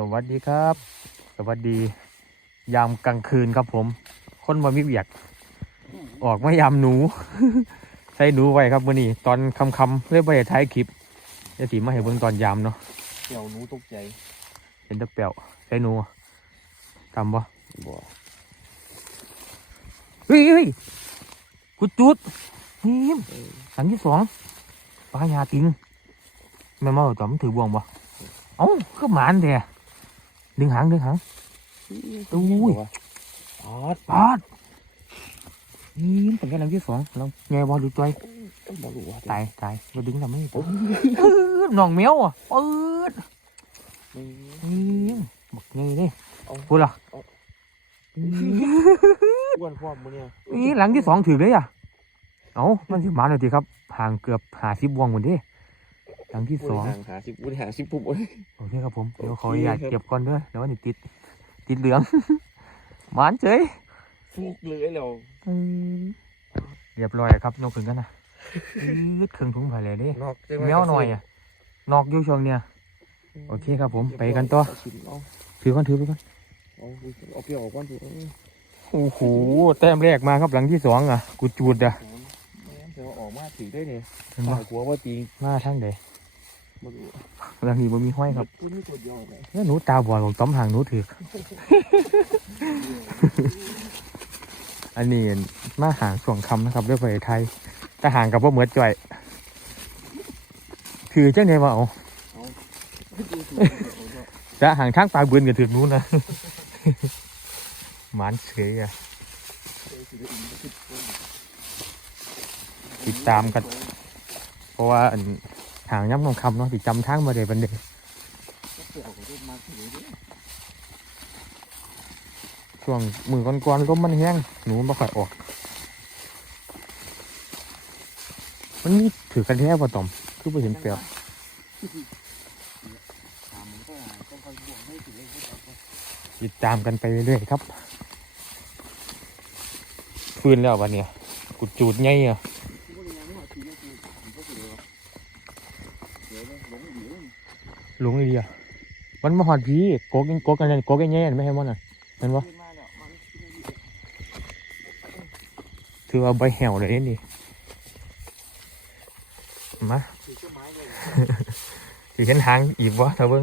สวัสดีครับ สวัสดี ยามกลางคืนครับผม คนมามิเวียก ออกมายามหนู ใส่หนูไว้ครับมื่อนี้ตอนคำคำๆเรียบไปท้ายคลิปจะสีมาให้เบิ่งตอนยามเนาะเกี่ยวหนูตกใจ เห็นแตะเปียวใส่หนูอะทำบ่บ่เฮ้ยเฮ้ยกุดจุดนี่สันที่สองปลาหยาติงแม่มาเอาจอมนถือบ่วงบ่เอ้าก็หมานแท้ ดึงหางดึงหางอุ้ยออดปาดนี่มันเป็นแค่หลังที่สองเราแง่บอลดูจอยบ่รู้ว่าตายตายมาดึงทำไมปื๊ดหน่องแมวอะปื๊ดนี่บอกไงดิพูดเหรออ้วนพร้อมมื้อเนี่ยนี่หลังที่สองถือเลยอะ เอ้ามันสิหมาหน่อยดีครับห่างเกือบหาสิบวงหมดดิ หลังที่สองห่างหาสิบวุ้นหาสิบปุ๊บโอ้ยโอเคครับผมเดี๋ยวขอโออเคนุญาตครับเก็บก่อนเด้อเดี๋ยววันนี้ติดติดเหลืองหมานเฉยฟุกเลยแล้วอืมเรียบร้อยครับยกขึ้นกันนะยืดเครื่องถุงไปเลยดินอกแมวหน่อยอะนอกอยู่ช่วงเนี้ยโอเคครับผมไปกันต่อเอาถือก่อนถือไปก่อนเอาเอาเปรี้ยวออกก่อนถูกโอ้โหแต้มแรกมาครับหลังที่สองอะกูจูดอะเดี๋ยวออกมาถือได้เนี่ยเห็นบ่กลัวว่าตีมาทั้งใด บ่รู้หลังนี้บ่มีห้อยครับพูดนี่ตัวเดียวเลยแล้วหนูตาบอดของต้อมห่างหนูถือ อันนี้มาห่างส่วงคำนะครับด้วยประเทศไทยแต่ห่างกับว่าเหมือนจ่อย ถือเจ้าเนี่ยว่าเอาจะห่างทางปลาบืนกับถือหนู้นนะหมานเฉยอะติดตามกัน เพราะว่าอัน หางย่ำทองคำเนาะติดจำทางมาได้บันเดช่วงมือก่อนๆลมมันแห้งหนูมันบ่ค่อยออก มันมีถือกันแท้ป่ะต่อม คือไปเห็นเปลวติดตามกันไปเรื่อยๆครับ ฟื้นแล้ววันเนี้ยกุดจูดไงอะ หลวงไอเดียมันมาหอดพี่โกกโกกกันเลยโกกแง่ๆไม่ให้มันอะเห็นปะถือว่าใบแหวเลยนี่มาสิเห็นหางอีกวะเธอเบิ้ง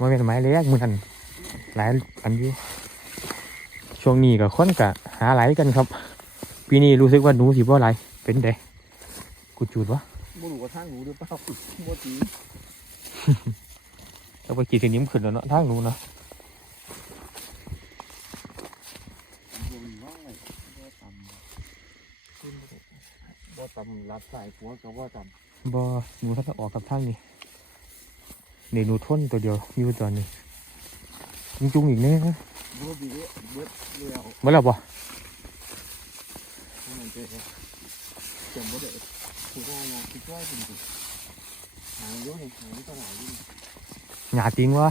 มันเป็นไม้เล็กเหมือนกันหลายอันอยู่ช่วงนี้กับคนกะหาไหลายกันครับ ปีนี้รู้สึกว่าหนูสิบ่ไหลายเป็นเด้กูจูดวะ ว่าทางหนูหรือเปล่าบ่ตีเราไปกี่ทีนิ้มขึ้นแล้วเนาะทางหนูเนาะบ่ตำรับสายหัวก็บ่ตบอหนูถ้าจะออกกับทางนี้เนี่ยวหนูทนตัวเดียวอยู่ตอนนี้จุงจุงๆอีกแน่นะำบ่ดีเบิดแล้วเมื่อไหร่บ่นั่นเจ๊จำบ่ได้ ถูกว่าไงคิดว่าจริงๆหางเยอะนี่หางตลาดนี่หยาจริงวะ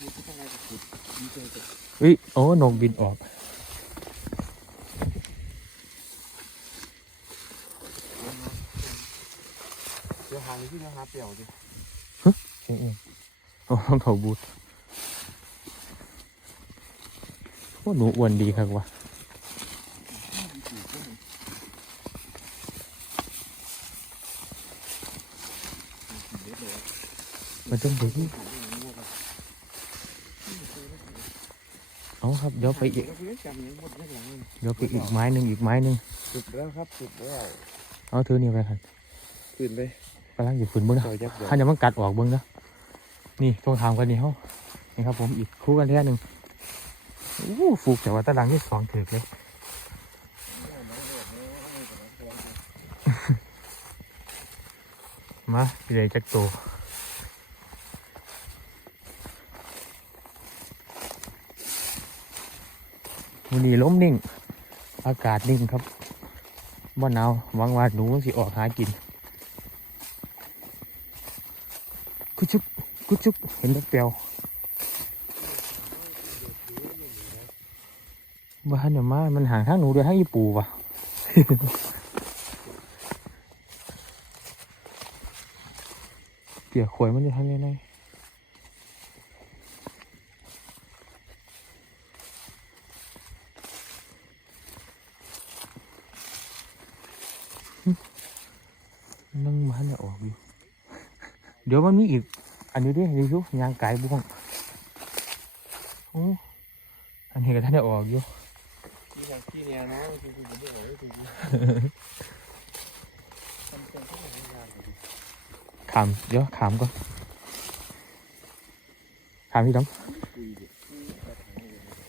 ดูที่ทำงานกับขุดดีเจจะเอ้ยโอ้นกบินออกเดี๋ยวหางที่เดี๋ยวหาเปี่ยวดิเองเองโอ้ต้องเถาบูดโอ้หนูอ้วนดีครับวะ มันต้องดูที่เอาครับเดี๋ยวไปอีกจำนี้หมดไม่หลังเดี๋ยวไปอีกไม้หนึ่งอีกไม้หนึ่งสุดแล้วครับสุดแล้วเอาถือนี่ไปครับขึ้นไปกำลังจะฝืนเบิ้งนะต่อยยักษ์เดี๋ยวข้าจะมันกัดออกเบิ้งนะนี่ตรงทางกันนี่เขานี่ครับ ผมอีกคู่กันแท้หนึ่งอู้ฟูกแต่ว่าตารางที่สองถือเลยมาพี่เลยจักโตว วันนี้ล้มนิ่ง อากาศนิ่งครับบ่หนาวหวังว่าหนูสิออกหากิน กุจุกกุจุกเห็นแล้วเปลวบ้านเนี่ยมา มันห่างทางหนูด้วยทางอีปูว่ะเกี่ยขวยมันอยู่ทางในใน นั่งมันจะออกอยู่เดี๋ยวมันมีอีก อันนี้ดิเดี๋ยวอยุยางไก่บุ้งโอ้อันนี้ก็ท่านได้ออกอยู่มีอย่างที่เนี่ยนะจริงๆผมไม่เอาจริงๆทำเป็นที่ไหนงานอยู่ดิขามเดี๋ยวขามก่อนขามพี่ดคุยดิคุยแบบไหนเลย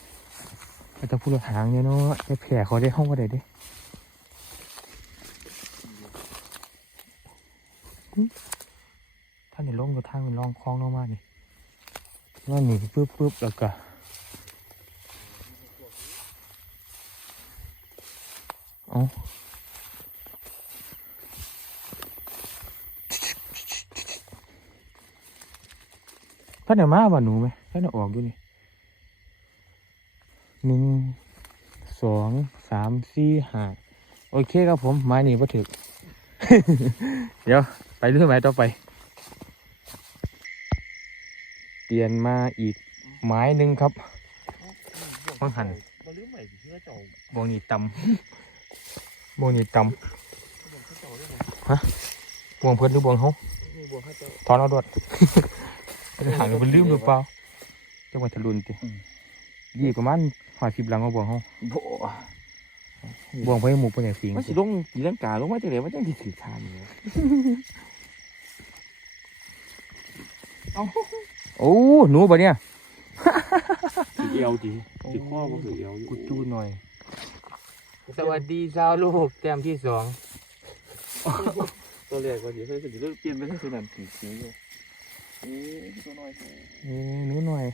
อ เริงพูดจริงพูดำไม่ต้องพูดหางเนี่ยเนาะไอ้แผลเขาได้ห้องก็ได้เดิท่านนี่ลงกับทางเป็นร่องคลองลงมานี่ว่าหนีปึ๊บปึ๊บแล้วก็เอาท่านเดี๋ยวมาบ่หนูไหมท่านเดี๋ยวออกอยู่นี่ หนึ่งสองสามสี่ห้าโอเคครับผมไม้นี่ก็ถึก เดี๋ยวไปเรื่องไม้ต่อไป เปลี่ยนมาอีกไม้หนึ่งครับมันหันมาลื้อใหม่ที่ว่าเจ้าบวงนี่ตำบวงนี่ตบวเขาเจ้าได้ไหมำบวงเพิ่นหรือบวงเขานี่บวเขาเจ้าถอนเอาดวดไปหางมันลืมหรือเปล่าจังหวัดทะลุนติอืมยี่ประมาณ ห้าสิบหลังเอาบวงเขาโบบวงเพิ่นหมูเพิ่นอย่างสิงมันสิลงตีลังกาลงมาจากไหนมันจังสิถือทานเนี่ยโอ้หนูปะเนี่ยถือเอวดีถือข้อมันถือเอวอยู่กูจูหน่อย สวัสดีสาวลูกแต้มที่สองตัวแรกว่าเดี๋ยวเดี๋ยวเปลี่ยนไปทั้งสุนันสีสีเลยเอ๊ะตัวน้อยเอ้หนูหน่อย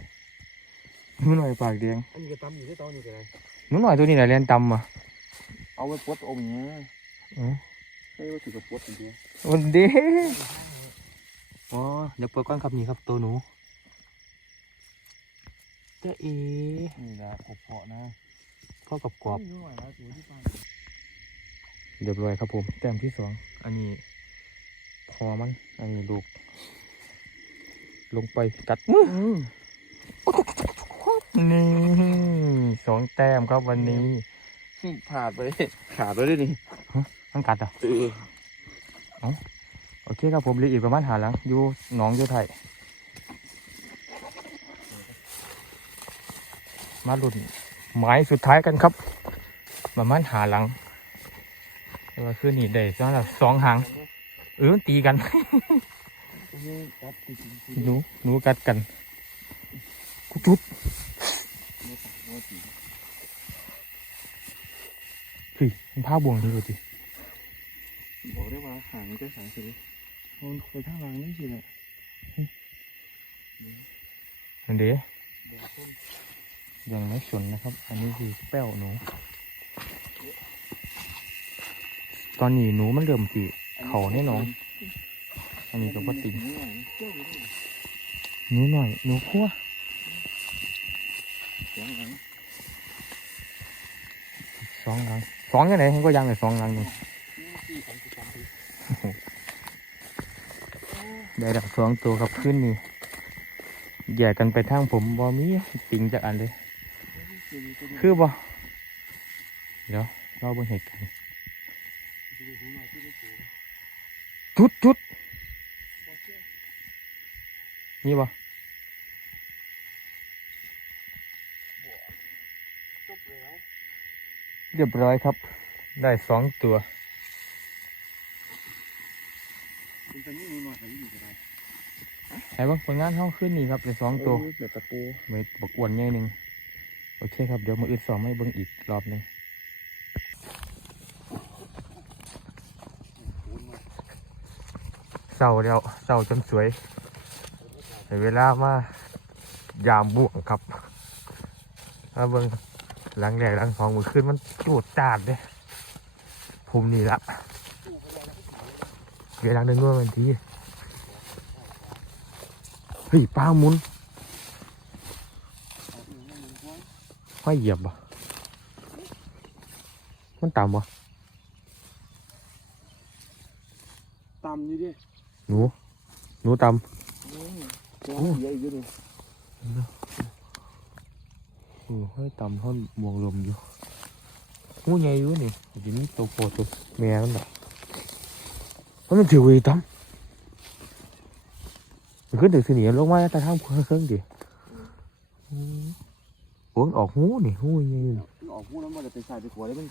หนูหน่อยปากแดงอันนี้ก็ตำอยู่ที่ตอนนี้ก็ได้หนูหน่อยตัวนี้แหละเรียนตำอะเอาไว้ปวดอมเนี่ยอือให้ว่าถือกับปวดอย่างเดียววันเดีอ๋อเดี๋ยวเปิดก้อนครับนี่ครับตัวหนูเจ้าเอนี่นะอบเพาะนะพ่อกับกรอบนิดหน่อยนะตัวที่ฟังเรียบร้อยครับผม แต้มที่สองอันนี้ พอมัน อันนี้ลูก ลงไปกัดมือ นี่สองแต้มครับวันนี้ขาดไปขาดไปด้วยนี่มันกัดอะเออโอเคครับผมเหลืออีกประมาณหาหลังอยู่หนองอยู่ไทยมาหลุดหมายสุดท้ายกันครับประมาณหาหลังแต่ว่าคือนี่ได้สองละสองหางเออมันตีกันนี่กัดจริงจริงหนูหนูกัดกันกุจุด นี่ตัดโน้ตจริง เฮ้ยมันผ้าบ่วงดีกว่าดิบอกได้ว่าหางมันจะสายสิมันไปทางหลังนี่สิเนี่ยอันเดบอกต้นยังไม่สนนะครับ อันนี้คือแป้วหนู ตอนนี้หนูมันเริ่มสีเขาแน่นอนอันนี้ก็บ่ติงหนูหน่อยหนูคั่วเสียงหลังสองหลัง สองยังไงให้ก็ยังเลยสองหลังหนึ่งที่สองสิบสามปีได้ดับสองตัวครับขึ้นนี่แยกกันไปทางผมบอมีติงจากอันเลย คือบ่เดี๋ยวเราเบิ่งเหตุการณ์จุดจุดนี่บ่จบแล้ว เรียบร้อยครับ ได้สองตัวคุณจะนี่มีหน่อยอะไรอยู่ก็ได้ไหนบ้างผลงานห้องขึ้นนี่ครับได้สองตัวเดี๋ยวตะปูเม็ดบกอ้วนใหญ่หนึ่งโอเคครับเดี๋ยวมาอึดสองให้เบิ่งอีกรอบหนึ่งเศร้าแล้วเศร้าจนสวยในเวลามายามบ่วงครับมาเบิ่ง หลังแรกหลังสองมือขึ้นมันจูดจาดเลยภูมินี่ละเดี๋ยวหลังหนึ่งด้วยมันทีเฮ้ยปลาหมุนห้อยเหยียบบ่มันต่ำบ่ตำอยู่ดิหนู หนูต่โอ้ยโอ้ยเยอะอยู่ดิำอือให้ต่ำเท่าบวงลมอยู่งูใหญ่อยู่นี่ทีนี้ตัวโปรตัวแม่มันแบบมันมันถือเวต่ำมันขึ้นถึงสิหนีลงมาแต่ทางเครื่องดิอืมโอ้ยมันออกหูนี่หูใหญ่อยู่นี่ออกพูดแล้วมันจะไปใส่ไปขวดเลยมัน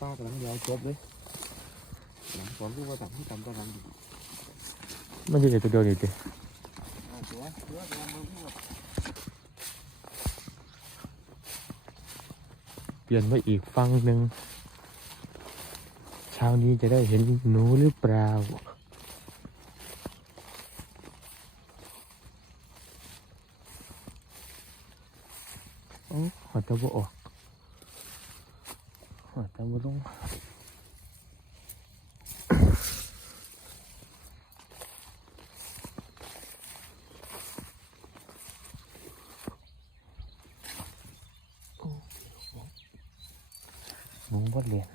ป้ากำลังยาวจบเลยหลังสอนพูดว่าต่ำที่ต่ำก็ต่ำมันจะตัวเดียวนี่ดิอ่าตัวตัวตัวมือพูด เปลี่ยนไปอีกฟังหนึ่งเช้านี้จะได้เห็นหนูหรือเปล่าโอ้หัวตะบออกหัวตะบลงหนูบดเรียน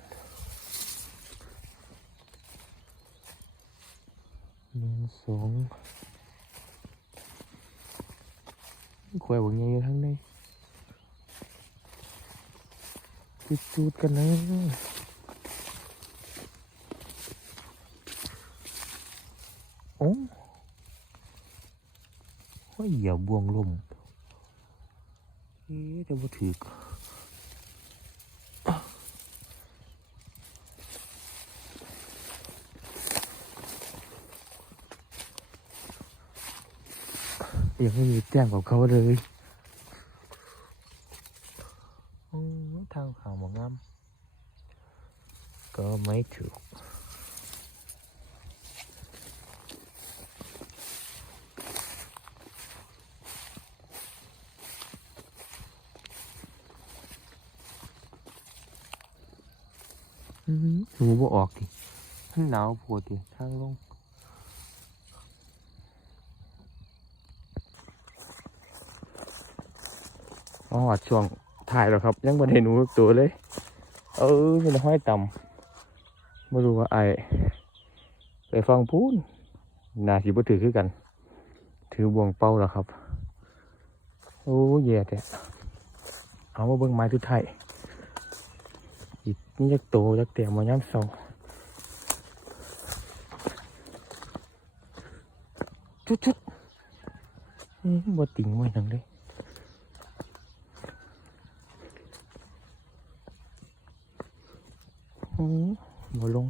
หนึ่งสอง ขวยบางอย่างอยู่ทั้งในจุดๆกันนะโอ้ว่าอย่าบวงลมเอ๊ะแต่ว่าถือ ยังไม่มีแจ้งกับเขาเลยโอ้ทางข่าวหมองงามก็ไม่ถูกอืมหนูบ่ออกดิมันหนาวปวดดิทางลง อ๋อช่วงถ่ายแล้วครับ ยังไม่ได้หนูสักตัวเลย เออมันห้อยต่ำไม่รู้ว่าไอไปฟังพูนนาสิบ่ถือคือกัน ถือบ่วงเป้าแล้วครับ โอ้แย่แต่เอามาเบิ่งไม้ทุกไทยอีกนี่จักโตจักเตี่ยมาย้ำเสาชุดชุดๆอืมบ่ติ่งไว้หนังเลย อืม บ่ลง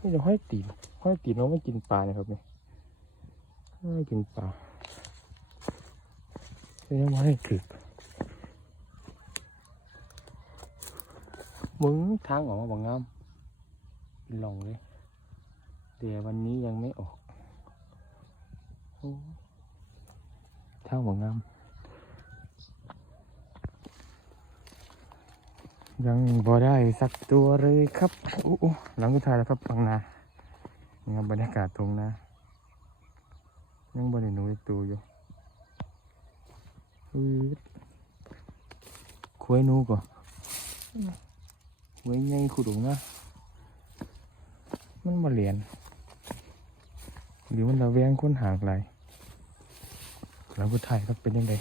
นี่จะห้อยตีนห้อยตีนเราไม่กินปลานะครับเนี่ยไม่กินปลาเรียกว่าให้ถึกมึงทางออกมาบางงามเป็นหลองเลยแต่วันนี้ยังไม่ออก ทางหวงงามยังบ่ได้สักตัวเลยครับโอ้โอ้หลังสุดท้ายแล้วครับฟังนานี่ครับบรรยากาศตรงนายังบ่ได้หนูอีกตัวอยู่อือคุยหนูก่อนคุยไงขุดงนะมันมาเรียน หรือมันระแวงค้นหาอะไรแล้วผู้ไทยก็เป็นยังไง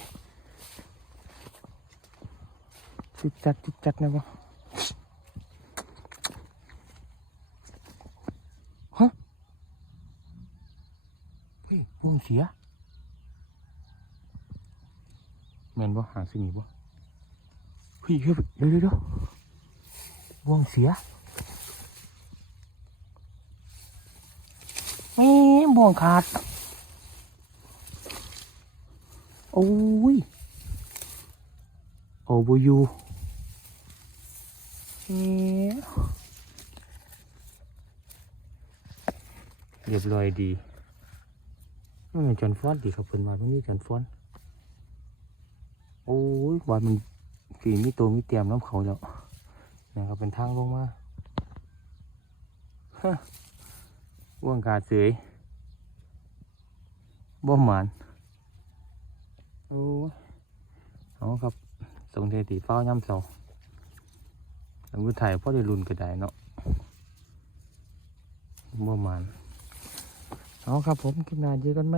จิดจัดจิดจัดนะวะฮะเฮ้ยวงเสียแมนบ่หาสิ่งนี้บ่เฮ้ยเฮ้ยเดี๋ยวเดี๋ยวเดี๋ยววงเสีย แม่บ่วงขาด โอ้ย โอ้บยูเอ๊ะเรียบร้อยดีมันจอนฟอนดีครับเพิ่นมาตรงนี้จอนฟอน โอ้ยวันมันฝีมีตัวมีเตรียมน้ำเขาแล้วนะครับเป็นทางลงมาฮะ ว่วงกาดเสยบ่หมานโอ้เอาครับส่งเทตีเฝ้าย่ำเสาแล้วมือถ่ายพ่อได้รุนก็ได้เนาะบ่หมานเอาครับผมคลิปหน้าเจอกันไหม